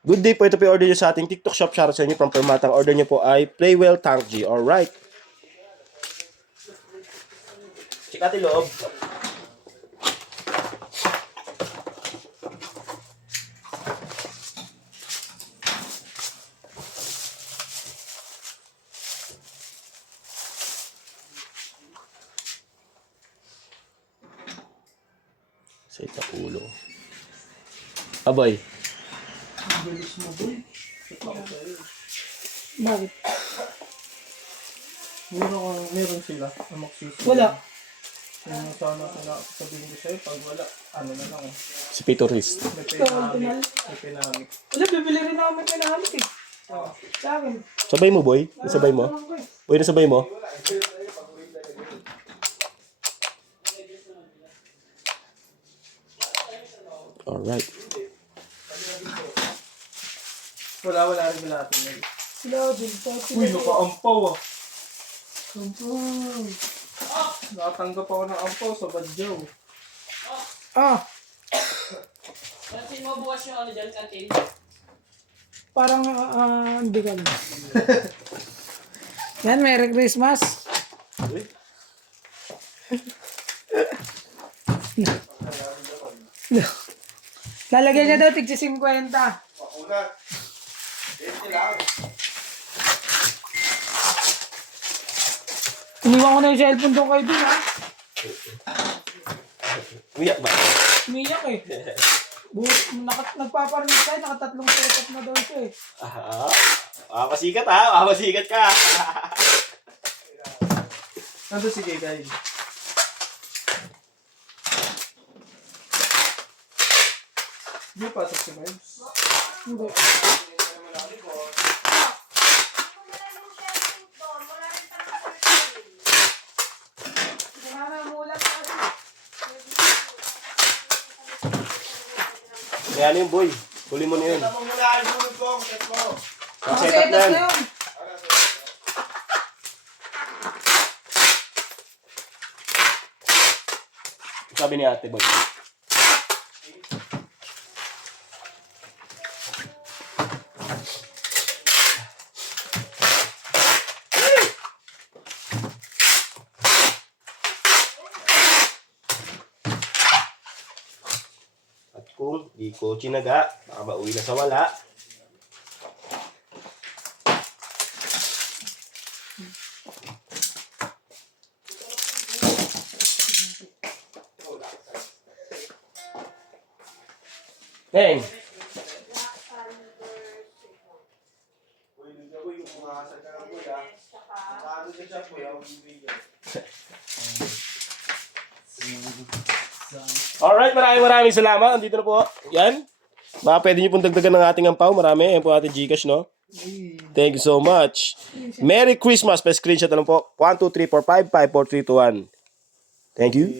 Good day po, ito po yung order nyo sa ating TikTok shop. Shoutout sa inyo from Permatang. Order nyo po ay Playwell Tangji. Alright. Check natin loob. Sa ito ulo. Aboy. Bilis mo, boy. Bakit? Meron sila. Amoxicillin. Wala. Yung sana sabihin ko sa'yo, pag wala, ano na lang. Si Pito Riz. May Ikaw, penamik. May penamik. Wala, bibili rin ako may pinahalik eh. Sa akin. Sabay mo, boy? Nasabay mo? Boy, nasabay mo? Alright. Wala rin natin. Sila din. Uy, nakaampaw ah. Sampung. Nakatanggap ako ng ampaw sa Badjaw. Ah, Pansin mo bukas yung ano dyan, kantin. parang hindi ka lang. Yan, Merry Christmas. Lalagyan niya daw tigsi 50. Iniwan ko na yung cellphone doon kayo dun, ha? Uyak ba? Umiyak eh. Nagpaparinig tayo, nakatatlong setup na daw siya eh. Masikat ha? Masikat ka. Nandun sige guys. Hindi pasok si Miles. Hindi. Kaya yung boy. Huli mo na yun. Ang Set up setup na yan. na yun. Sabi ni ate boy. At kung di ko chinaga, baka mauwi na sa wala. Neng! Alright, maraming salamat. Andito na po. Yan. Baka pwede nyo pong dagdagan ng ating ampaw. Marami. Yan po ating Gcash, no? Thank you so much. Merry Christmas. Pa-screenshot na lang po. 1, 2, 3, 4, 5, 5, 4, 3, 2, 1. Thank you.